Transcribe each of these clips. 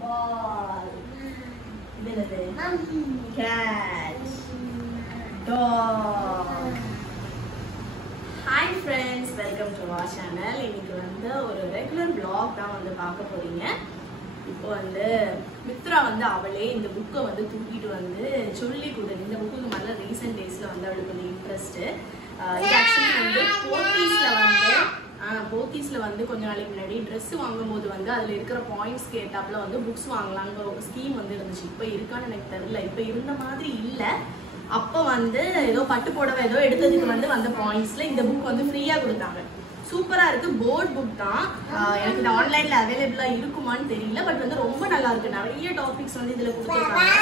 ball. Cat. Dog. Hi friends, welcome to our channel. இன்னைக்கு வந்து ஒரு ரெகுலர் vlog தான் வந்து பார்க்க போறீங்க. இப்போ வந்து மித்ரா வந்து அவளே இந்த புக்கை வந்து தூக்கிட்டு வந்து சொல்லி கொடு. இந்த புக்குக்கு மேல ரீசன்ட் டேஸ்ல வந்து அவளுக்கு வந்து இன்ட்ரெஸ்ட். இது ஆக்சுவலி வந்து போத்தீஸ்ல வந்து கொஞ்ச நாளைக்கு முன்னாடி ட்ரெஸ் வாங்கும்போது வந்து அதுல இருக்கிற பாயிண்ட்ஸ்க்கு ஏத்தாப்புல வந்து புக்ஸ் வாங்கலாங்கிற ஒரு ஸ்கீம் வந்து இருந்துச்சு. இப்போ இருக்கான்னு எனக்கு தெரியல. இப்போ இருந்த மாதிரி இல்லை. அப்போ வந்து ஏதோ பட்டு புடவை ஏதோ எடுத்ததுக்கு வந்து வந்த பாயிண்ட்ஸ்ல இந்த புக் வந்து ஃப்ரீயா கொடுத்தாங்க. சூப்பரா இருக்கு. போர்ட் புக் தான். எனக்கு இது ஆன்லைன்ல அவைலபிளா இருக்குமான்னு தெரியல. பட் வந்து ரொம்ப நல்லா இருக்கு. நிறைய டாபிக்ஸ் வந்து இதுல கொடுத்துருக்காங்க.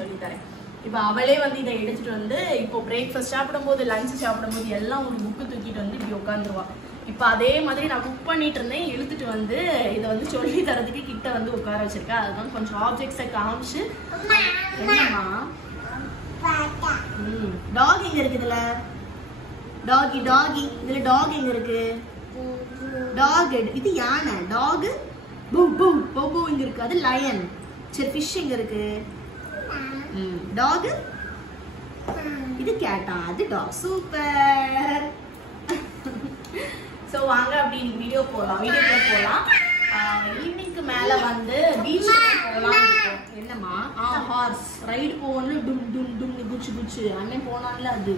சொல்லித்தரேன். இப்போ அவளே வந்து இதை எடுத்துட்டு வந்து இப்போ பிரேக்ஃபாஸ்ட் சாப்பிடும்போது லஞ்ச் சாப்பிடும்போது எல்லாம் ஒரு புக்கு தூக்கிட்டு வந்து இப்படி உட்காந்துருவா. இப்போ அதே மாதிரி நான் குக் பண்ணிட்டு இருந்தேன். இழுத்துட்டு வந்து இதை வந்து சொல்லி தரதுக்கு கிட்ட வந்து உட்கார வச்சிருக்கேன். அதுதான் கொஞ்சம் ஆப்ஜெக்ட்ஸை காமிச்சு. என்னம்மா டாக் எங்க இருக்கு? இதுல டாகி இதுல டாக் எங்க இருக்கு? டாக் இது யானை. டாக் பூ இங்க இருக்கு. அது லயன். சரி ஃபிஷ் எங்க இருக்கு? டாக் இது கேட்டா. அது டாக். சூப்பர். சோ வாங்க அப்படி வீடியோ போலாம். ஈவினிங்க்கு மேல வந்து பீச்சுக்கு போலாம் இருக்கோம். என்னம்மா? ஹார்ஸ் ரைடு போகணும். டும் டும் டும் குச்சு அண்ணன் போனான்ல அது.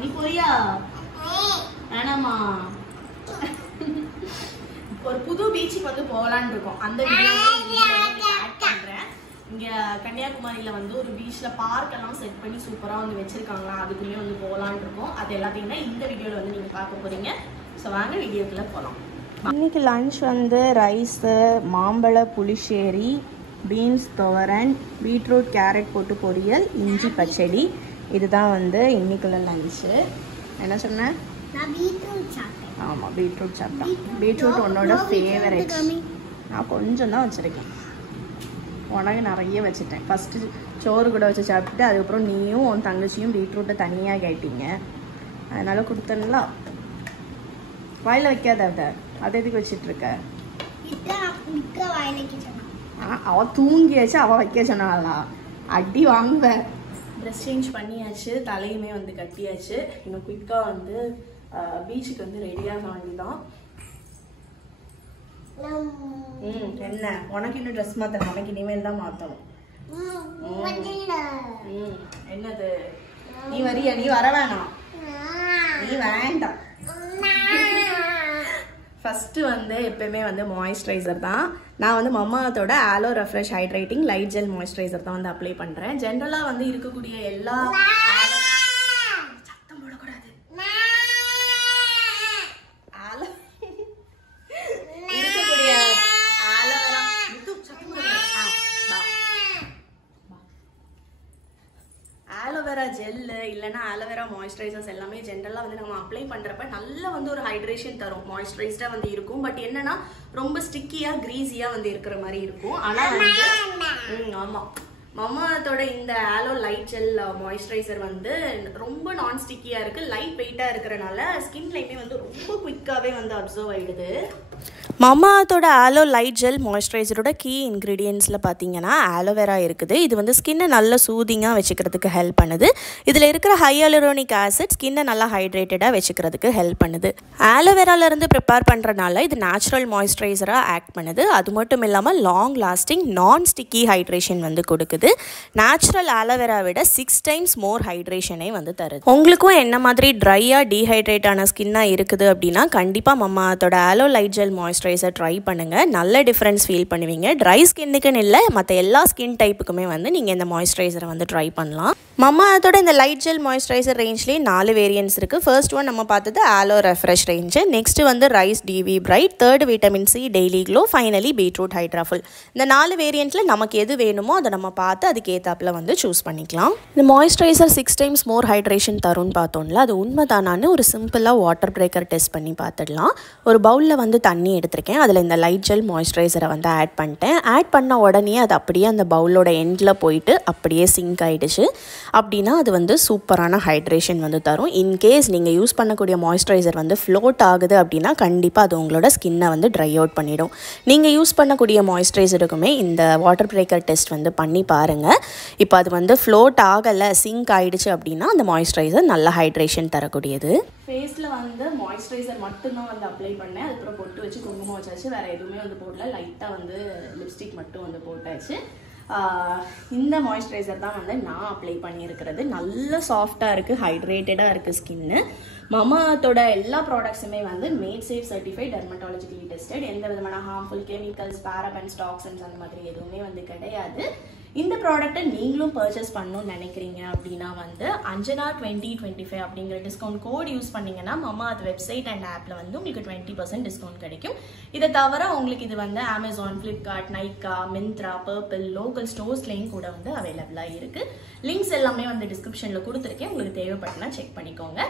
நீ போறியா? வேணாமா? ஒரு புது பீச்சுக்கு வந்து போகலான்னு இருக்கோம். அந்த வீடியோ ஆட் பண்றேன். இங்க கன்னியாகுமரியில வந்து ஒரு பீச்ல பார்க் எல்லாம் செட் பண்ணி சூப்பரா வந்து வச்சிருக்காங்களா. அதுக்குள்ளே வந்து போகலான்னு இருக்கோம். அது எல்லாத்தையும் தான் இந்த வீடியோல வந்து நீங்க பார்க்க போறீங்க. ஸோ வாங்க வீடியோக்குள்ள போகலாம். இன்னைக்கு லஞ்ச் வந்து ரைஸு, மாம்பழ புளிச்சேரி, பீன்ஸ் துவரன், பீட்ரூட் கேரட் போட்டு பொரியல், இஞ்சி பச்சடி. இதுதான் வந்து இன்னைக்குள்ள லஞ்சு. என்ன சொன்னேன்? ஆமாம், பீட்ரூட் சாப்பிட்டேன். பீட்ரூட் உன்னோட ஃபேவரட். நான் கொஞ்சம் தான் வச்சுருக்கேன். உனக்கு நிறைய வச்சுட்டேன். ஃபஸ்ட்டு சோறு கூட வச்சு சாப்பிட்டுட்டு அதுக்கப்புறம் நீயும் உன் தங்கச்சியும் பீட்ரூட்டை தனியாக கேட்டீங்க. அதனால் கொடுத்தனுங்களா. வாயில் வைக்காத. அதை எதுக்கு வச்சிட்டு இருக்க? அவ தூங்கியாச்சு. அவ வைக்க சொன்னாளா? அடி வாங்குவேன். ட்ரெஸ் சேஞ்ச் பண்ணியாச்சு. தலையுமே வந்து கட்டியாச்சு. இன்னும் குயிக்காக வந்து பீச்சுக்கு வந்து ரெடியாக வேண்டிதான். என்ன உனக்கு இன்னும் ட்ரெஸ் மாத்தணும்? உனக்கு இனிமேல் தான் மாத்தணும். என்னது? நீ வரியா? நீ வர வேணாம். நீ வேண்டாம். ஃபர்ஸ்ட் வந்து எப்பயுமே வந்து மாய்ஸ்சரைசர் தான். நான் வந்து மம்மாத்தோட aloe refresh hydrating light gel moisturiser தான் வந்து அப்ளை பண்றேன். ஜென்ரலா வந்து இருக்கக்கூடிய எல்லா சத்தம் போடக்கூடாது. இருக்கக்கூடிய ஆலோவேரா ஆலோவேரா ஜெல்லு இல்லைன்னா ஆலோவேரா மாய்ஸ்சரைசர்ஸ் எல்லாமே ஜென்ரலாக வந்து நம்ம அப்ளை பண்ணுறப்ப நல்லா வந்து ஒரு ஹைட்ரேஷன் தரும். மாய்ஸ்சரைஸ்டாக வந்து இருக்கும். பட் என்னன்னா ரொம்ப ஸ்டிக்கியாக க்ரீஸியாக வந்து இருக்கிற மாதிரி இருக்கும். ஆனால் வந்து ஆமாம், மம்மாத்தோட இந்த ஆலோ லைட் ஜெல் மாய்ஸ்சரைசர் வந்து ரொம்ப நான் ஸ்டிக்கியாக இருக்குது. லைட் வெயிட்டாக இருக்கிறனால ஸ்கின்லையுமே வந்து ரொம்ப குயிக்காகவே வந்து அப்சர்வ் ஆகிடுது. மம்மாத்தோட ஆலோ லைட் ஜெல் மாய்ஸ்சரைசரோட கீ இன்க்ரீடியன்ஸில் பார்த்தீங்கன்னா ஆலோவேரா இருக்குது. இது வந்து ஸ்கின்னை நல்லா சூதிங்காக வச்சுக்கிறதுக்கு ஹெல்ப் பண்ணுது. இதில் இருக்கிற ஹையாலுரோனிக் ஆசிட் ஸ்கின்னை நல்லா ஹைட்ரேட்டடாக வச்சுக்கிறதுக்கு ஹெல்ப் பண்ணுது. ஆலோவேராலேருந்து ப்ரிப்பேர் பண்ணுறதுனால இது நேச்சுரல் மாய்ஸ்சரைசராக ஆக்ட் பண்ணுது. அது மட்டும் இல்லாமல் லாங் லாஸ்டிங் நான் ஸ்டிக்கி ஹைட்ரேஷன் வந்து கொடுக்குது. நேச்சுரல் ஆலோவேரா விட 6 times மோர் ஹைட்ரேஷனை வந்து தருது. உங்களுக்கும் என்ன மாதிரி ட்ரையாக டீஹைட்ரேட் ஆன ஸ்கின்னாக இருக்குது அப்படின்னா கண்டிப்பாக மம்மாத்தோட ஆலோ லைட் ஜெல் மாய்ஸ்சரைசர் ட்ரை பண்ணுங்கள். நல்ல டிஃப்ரென்ஸ் ஃபீல் பண்ணுவீங்க. ட்ரை ஸ்கின்னுக்குன்னு இல்லை, மற்ற எல்லா ஸ்கின் டைப்புக்குமே வந்து நீங்கள் இந்த மாய்ஸ்சரைசரை வந்து ட்ரை பண்ணலாம். மம்மாத்தோட இந்த லைட் ஜெல் மாய்ஸ்சரைசர் ரேஞ்ச்லேயே 4 வேரியன்ட்ஸ் இருக்குது. ஃபர்ஸ்ட் ஒன் நம்ம பார்த்தது ஆலோ ரெஃப்ரெஷ் ரேஞ்சு. நெக்ஸ்ட் வந்து rice dewy bright, third vitamin C daily glow, finally beetroot hydraful. இந்த 4 வேரியண்ட்டில் நமக்கு எது வேணுமோ அதை நம்ம பார்த்து அதுக்கு ஏத்தாப்புல வந்து சூஸ் பண்ணிக்கலாம். இந்த மாய்ஸ்சரைசர் 6 times மோர் ஹைட்ரேஷன் தரும்னு பார்த்தோம்ல, அது உண்மைதானான்னு ஒரு சிம்பிளாக வாட்டர் பிரேக்கர் டெஸ்ட் பண்ணி பார்த்துடலாம். ஒரு பவுலில் வந்து தண்ணி எடுத்திருக்கேன். அதில் இந்த லைட் ஜெல் மாய்ஸ்சரைசரை வந்து ஆட் பண்ணிட்டேன். ஆட் பண்ண உடனே அது அப்படியே அந்த பவுலோட எண்டில் போயிட்டு அப்படியே சிங்க் ஆகிடுச்சு. அப்படின்னா அது வந்து சூப்பரான ஹைட்ரேஷன் வந்து தரும். இன்கேஸ் நீங்கள் யூஸ் பண்ணக்கூடிய மாய்ஸ்சரைசர் வந்து ஃப்ளோட் ஆகுது அப்படின்னா கண்டிப்பாக அது உங்களோட ஸ்கின்னை வந்து ட்ரை அவுட் பண்ணிடும். நீங்கள் யூஸ் பண்ணக்கூடிய மாய்ஸ்சரைசருக்குமே இந்த வாட்டர் பிரேக்கர் டெஸ்ட் வந்து பண்ணி பாருங்கள். இப்போ அது வந்து ஃப்ளோட் ஆகலை, சிங்க் ஆகிடுச்சு அப்படின்னா அந்த மாய்ஸ்சரைசர் நல்ல ஹைட்ரேஷன் தரக்கூடியது. ஃபேஸில் வந்து மாய்ஸ்சரைசர் மட்டும்தான் வந்து அப்ளை பண்ணேன். அதுக்கப்புறம் பொட்டு வச்சு குங்குமம் வச்சாச்சு, வேறு எதுவுமே வந்து போடல. லைட்டாக வந்து லிப்ஸ்டிக் மட்டும் வந்து போட்டாச்சு. இந்த மாய்ஸ்சரைசர் தான் வந்து நான் அப்ளை பண்ணியிருக்கிறது. நல்ல சாஃப்டாக இருக்குது, ஹைட்ரேட்டடாக இருக்குது ஸ்கின்னு. மமாத்தோட எல்லா ப்ராடக்ட்ஸுமே வந்து mat safe certified, dermatologically tested. எந்த விதமான ஹார்ம்ஃபுல் கெமிக்கல்ஸ், பேராபன்ஸ், டாக்ஸின்ஸ் அந்த மாதிரி எதுவுமே வந்து கிடையாது. இந்த ப்ராடக்ட்டை நீங்களும் பர்ச்சேஸ் பண்ணணும்னு நினைக்கிறீங்க அப்படின்னா வந்து அஞ்சனா 2025 அப்படிங்கிற டிஸ்கவுண்ட் கோட் யூஸ் பண்ணிங்கன்னா மமாத் வெப்சைட் அண்ட் ஆப்பில் வந்து உங்களுக்கு 20% டிஸ்கவுண்ட் கிடைக்கும். இதை தவிர உங்களுக்கு இது வந்து அமேசான், ஃப்ளிப்கார்ட், நைக்கா, மிந்த்ரா, பர்பிள், லோக்கல் ஸ்டோர்ஸ்லேயும் கூட வந்து அவைலபிளாக இருக்குது. லிங்க்ஸ் எல்லாமே வந்து டிஸ்கிரிப்ஷனில் கொடுத்துருக்கேன், உங்களுக்கு தேவைப்பட்டுனா செக் பண்ணிக்கோங்க.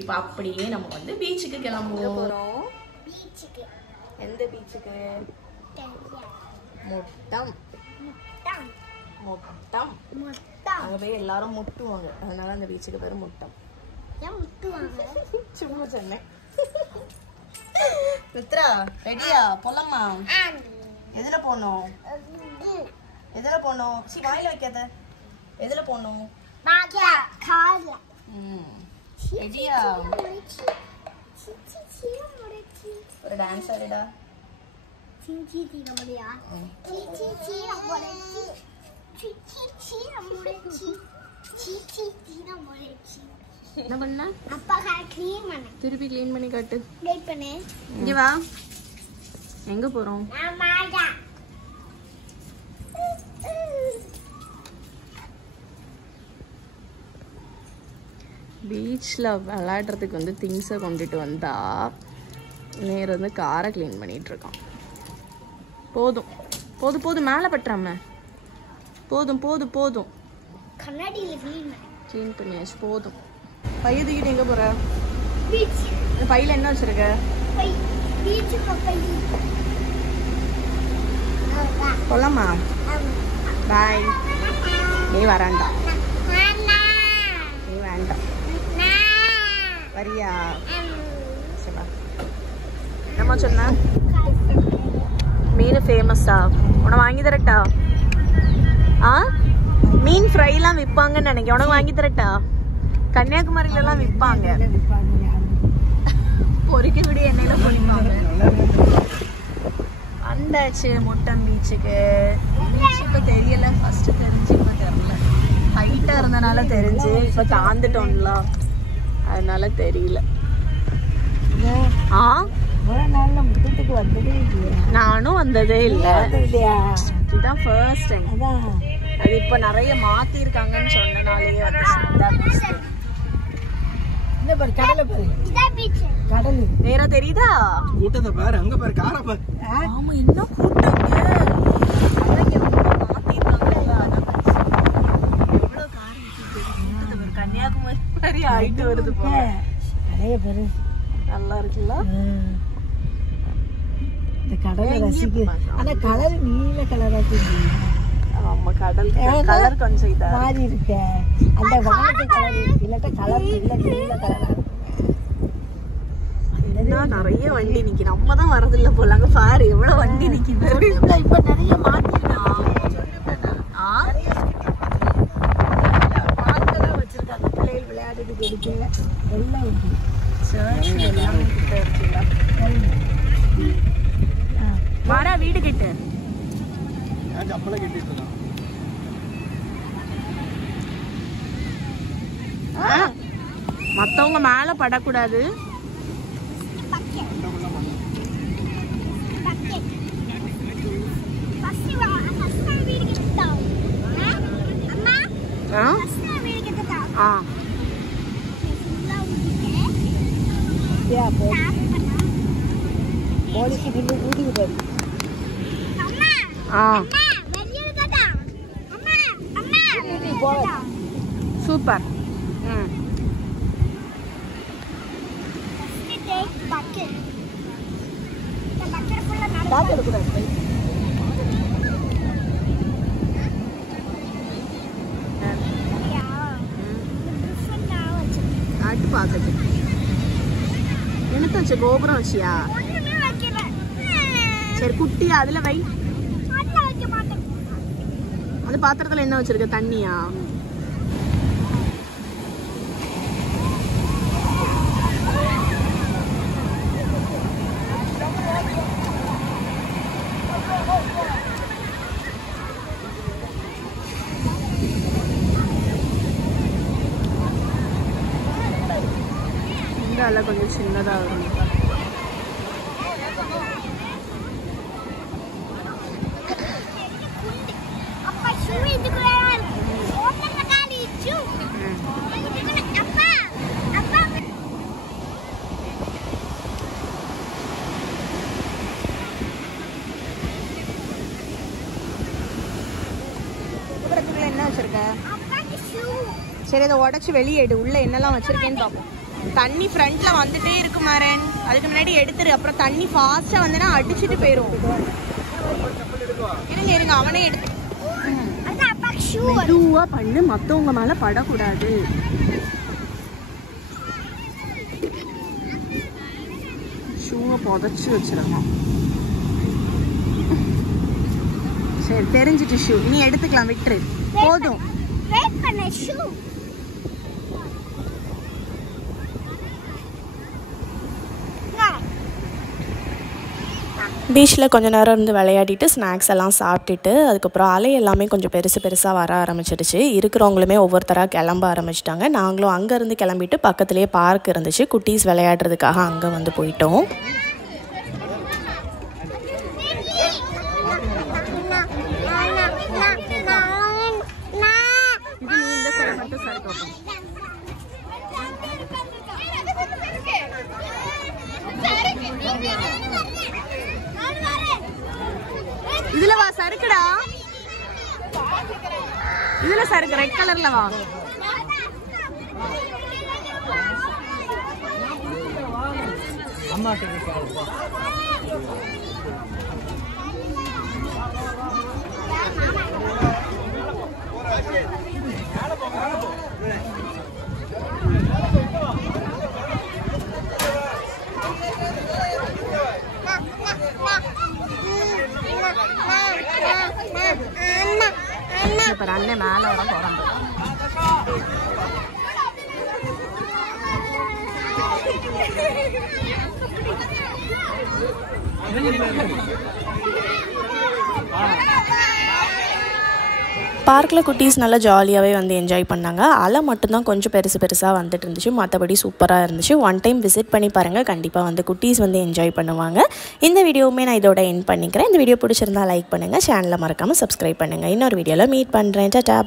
இப்போ அப்படியே நம்ம வந்து பீச்சுக்கு கிளம்புவோம். பீச்சுக்கு எந்த பீச்சுக்கு? முட்டம். முட்டம் அங்கே போய் எல்லாரும் முட்டுவாங்க, அதனால அந்த பீச்சுக்கு பேர் முட்டம். சும்மா சொன்னேன். மித்ரா ரெடியா? போலாமா? எதுல போனோம்? எதுல போனோம்? சி வாயில வைக்காத. எதுல போனோம்? ரெடியா? ஒரு டான்ஸ் ஆடுடா. என்ன பண்ண? திருப்பி க்ளீன் பண்ணி காட்டு. இங்க வா. எங்க போறோம்? பீச்சில் விளையாடுறதுக்கு வந்து திங்ஸை கொண்டுட்டு வந்தா நேரம் வந்து காரை க்ளீன் பண்ணிட்டு இருக்கான். போதும் போதும் போதும், மேலே பட்டுறாம. போதும் போதும் போதும், கண்ணாடியில் க்ளீன் பண்ணியாச்சு. போதும். பைய தூக்கிட்டு எங்கே போகிற? பையில் என்ன வச்சுருக்க? போலாமா? பாய். நீ வராண்டா, நீ வேண்டாம். வரியா? சரிப்பா. என்னம்மா சொன்ன? மீன் ஃபேமஸா? உன்னை வாங்கி தரட்டா? மீன் ஃப்ரைலாம் விற்பாங்கன்னு நினைக்கிறேன், உனக்கு வாங்கி தரட்டா? கன்னியாகுமரியிலலாம் விற்பாங்க, பொறிக்க விட எண்ணெயில பொறிப்பாங்க. வந்தாச்சு முட்டம் பீச்சுக்கு. பீச் இப்போ தெரியல, ஃபர்ஸ்ட் தெரிஞ்சு இப்போ தெரியல. ஹைட்டாக இருந்தனால தெரிஞ்சு, இப்போ தாந்துட்டோம்ல அதனால தெரியல. நானும் வந்ததே இல்லை, இதுதான் ஃபர்ஸ்ட் டைம். அது இப்போ நிறைய மாத்திருக்காங்கன்னு சொன்னனாலேயே நேரா தெரியுதா? கூட்டத்தை பாரு, அங்க பாரு, காரை பாரு. ஆமா, இன்னும் கூட்டம். கன்னியாகுமரி மாதிரி ஆயிட்டு வருது போல. நிறைய பேரு நல்லா இருக்குல்ல இந்த கடலை ரசிக்க. ஆனா கலர் நீல கலரா தெரியுது. ஆமா, கடல் கலர் கொஞ்சம் இதா மாறி இருக்கு. அந்த வானத்து கலர் இல்லட்ட கலர் இல்ல, நீல கலரா இருக்கு. என்ன நிறைய வண்டி நிக்கி, நம்ம தான் வரது இல்ல போல. அங்க பாரு எவ்வளவு வண்டி நிக்குது. இப்ப நிறைய மாத்திட்டான். பார்க்கெல்லாம் வச்சிருக்காங்க, பிள்ளைகள் விளையாடுறதுக்கு எடுக்கல. எல்லாம் இருக்கு. சர்ச் எல்லாமே கிட்ட இருக்குல்ல. வாடா வீடு கிட்ட. கப்பலை கட்டிட்டு இருக்கான். மத்தவங்க மேல படக்கூடாது. போலீஸ் பில்லு கூட்டி விட்டாரு. சூப்பர். வச்ச கோபுரம் வச்சியா? சரி குட்டியா அதுல வை. அந்த பாத்திரத்துல என்ன வச்சிருக்க? தண்ணியா? இந்த அலை கொஞ்சம் சின்னதா வரும். என்ன வச்சிருக்க? சரி அதை உடச்சு வெளியே எடு. உள்ள என்னெல்லாம் வச்சிருக்கேன்னு பார்ப்போம். தண்ணி ஃப்ரண்ட்ல வந்துட்டே இருக்கு மாறன். அதுக்கு முன்னாடி எடுத்துரு. அப்புறம் தண்ணி ஃபாஸ்டா வந்துன்னா அடிச்சுட்டு போயிரும். இருங்க இருங்க அவனே எடுத்து மெதுவா பண்ணு. மத்தவங்க மேல படக்கூடாது. ஷூவை புதைச்சு வச்சிருக்கோம். சரி தெரிஞ்சிட்டு ஷூ நீ எடுத்துக்கலாம். விட்டுரு போதும். பீச்சில் கொஞ்ச நேரம் இருந்து விளையாடிட்டு ஸ்நாக்ஸ் எல்லாம் சாப்பிட்டுட்டு அதுக்கப்புறம் அலை எல்லாமே கொஞ்சம் பெருசாக வர ஆரம்பிச்சிடுச்சு. இருக்கிறவங்களுமே ஒவ்வொருத்தராக கிளம்ப ஆரம்பிச்சிட்டாங்க. நாங்களும் அங்கேருந்து கிளம்பிட்டு பக்கத்துலேயே பார்க் இருந்துச்சு, குட்டீஸ் விளையாடுறதுக்காக அங்கே வந்து போயிட்டோம். இதுல வா சறுக்குடா. இதுல சறுக்கு ரெட் கலர்ல வா. அம்மா அண்ணன் மேல வர போறாங்க. பார்க்கில் குட்டீஸ் நல்லா ஜாலியாகவே வந்து என்ஜாய் பண்ணாங்க. அலை மட்டும்தான் கொஞ்சம் பெருசாக வந்துட்டு இருந்துச்சு. மற்றபடி சூப்பராக இருந்துச்சு. ஒன் டைம் விசிட் பண்ணி பாருங்கள். கண்டிப்பாக வந்து குட்டீஸ் வந்து என்ஜாய் பண்ணுவாங்க. இந்த வீடியோவுமே நான் இதோட எண்ட் பண்ணிக்கிறேன். இந்த வீடியோ பிடிச்சிருந்தா லைக் பண்ணுங்கள். சேனலை மறக்காமல் சப்ஸ்கிரைப் பண்ணுங்கள். இன்னொரு வீடியோவில் மீட் பண்ணுறேன். டாடா.